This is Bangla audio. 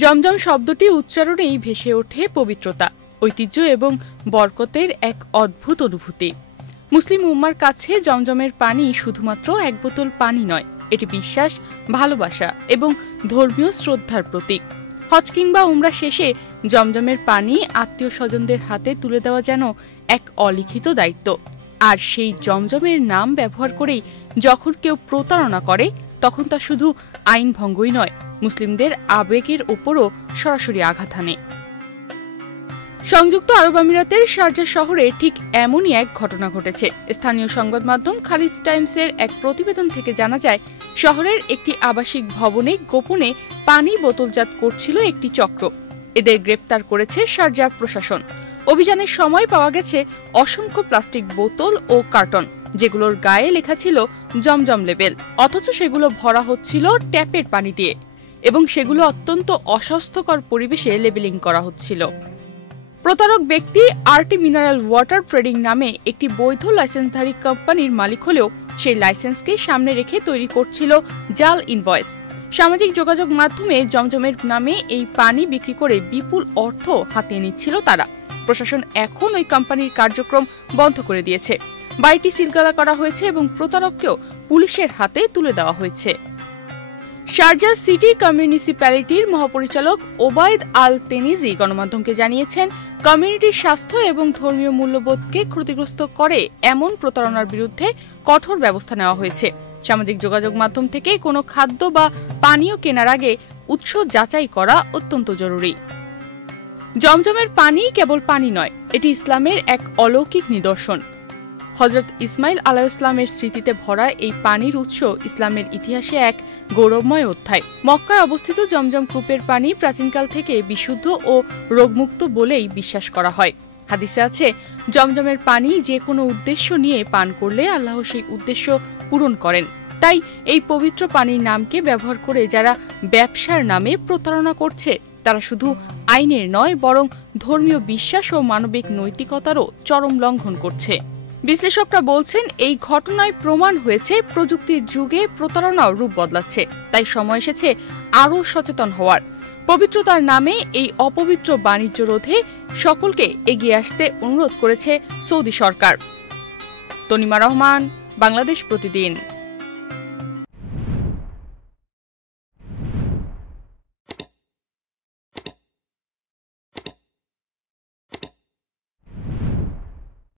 জমজম শব্দটি উচ্চারণেই ভেসে ওঠে পবিত্রতা, ঐতিহ্য এবং বরকতের এক অদ্ভুত অনুভূতি। মুসলিম উম্মার কাছে জমজমের পানি শুধুমাত্র এক বোতল পানি নয়, এটি বিশ্বাস, ভালোবাসা এবং ধর্মীয় শ্রদ্ধার প্রতীক। হজ কিংবা উমরা শেষে জমজমের পানি আত্মীয় স্বজনদের হাতে তুলে দেওয়া যেন এক অলিখিত দায়িত্ব। আর সেই জমজমের নাম ব্যবহার করেই যখন কেউ প্রতারণা করে, তখন তা শুধু আইন ভঙ্গই নয়, মুসলিমদের আবেগের উপরও সরাসরি আঘাত হানে। সংযুক্ত আরব আমিরাতের শারজাহ শহরে ঠিক এমনই এক ঘটনা ঘটেছে। স্থানীয় সংবাদ মাধ্যম খালিজ টাইমসের এক প্রতিবেদন থেকে জানা যায়, শহরের একটি আবাসিক ভবনে গোপনে পানি বোতলজাত করছিল একটি চক্র। এদের গ্রেপ্তার করেছে শারজাহ প্রশাসন। অভিযানের সময় পাওয়া গেছে অসংখ্য প্লাস্টিক বোতল ও কার্টন, যেগুলোর গায়ে লেখা ছিল জমজম লেবেল, অথচ সেগুলো ভরা হচ্ছিল ট্যাপের পানি দিয়ে এবং সেগুলো অত্যন্ত অস্বাস্থ্যকর পরিবেশে লেবেলিং করা হচ্ছিল। প্রতারক ব্যক্তি আরটি মিনারেল ওয়াটার ট্রেডিং নামে একটি বৈধ লাইসেন্সধারী কোম্পানির মালিক হলেও সেই লাইসেন্সকে সামনে রেখে তৈরি করছিল জাল ইনভয়েস। সামাজিক যোগাযোগ মাধ্যমে জমজমের নামে এই পানি বিক্রি করে বিপুল অর্থ হাতিয়ে নিচ্ছিল তারা। প্রশাসন এখন ওই কোম্পানির কার্যক্রম বন্ধ করে দিয়েছে। বাড়িটি সিলগালা করা হয়েছে এবং প্রতারককেও পুলিশের হাতে তুলে দেওয়া হয়েছে। শারজাহ সিটি মিউনিসিপ্যালিটির মহাপরিচালক ওবায়দ আল তেনিজি গণমাধ্যমকে জানিয়েছেন, কমিউনিটির স্বাস্থ্য এবং ধর্মীয় মূল্যবোধকে ক্ষতিগ্রস্ত করে এমন প্রতারণার বিরুদ্ধে কঠোর ব্যবস্থা নেওয়া হয়েছে। সামাজিক যোগাযোগ মাধ্যম থেকে কোনো খাদ্য বা পানীয় কেনার আগে উৎস যাচাই করা অত্যন্ত জরুরি। জমজমের পানি কেবল পানি নয়, এটি ইসলামের এক অলৌকিক নিদর্শন। হযরত ইসমাইল আলাইহিসসালামের স্মৃতিতে ভরা এই পানির উৎস ইসলামের ইতিহাসে এক গৌরবময় অধ্যায়। মক্কায় অবস্থিত জমজম কূপের পানি প্রাচীনকাল থেকে বিশুদ্ধ ও রোগমুক্ত বলেই বিশ্বাস করা হয়। হাদিসে আছে, জমজমের পানি যে কোনো উদ্দেশ্য নিয়ে পান করলে আল্লাহ সেই উদ্দেশ্য পূরণ করেন। তাই এই পবিত্র পানির নামকে ব্যবহার করে যারা ব্যবসার নামে প্রতারণা করছে, তারা শুধু আইনের নয়, বরং ধর্মীয় বিশ্বাস ও মানবিক নৈতিকতারও চরম লঙ্ঘন করছে। বিশ্লেষকরা বলছেন, এই ঘটনায় প্রমাণ হয়েছে প্রযুক্তির যুগে প্রতারণাও রূপ বদলাচ্ছে। তাই সময় এসেছে আরও সচেতন হওয়ার। পবিত্রতার নামে এই অপবিত্র বাণিজ্য রোধে সকলকে এগিয়ে আসতে অনুরোধ করেছে সৌদি সরকার। তনিমা রহমান, বাংলাদেশ প্রতিদিন।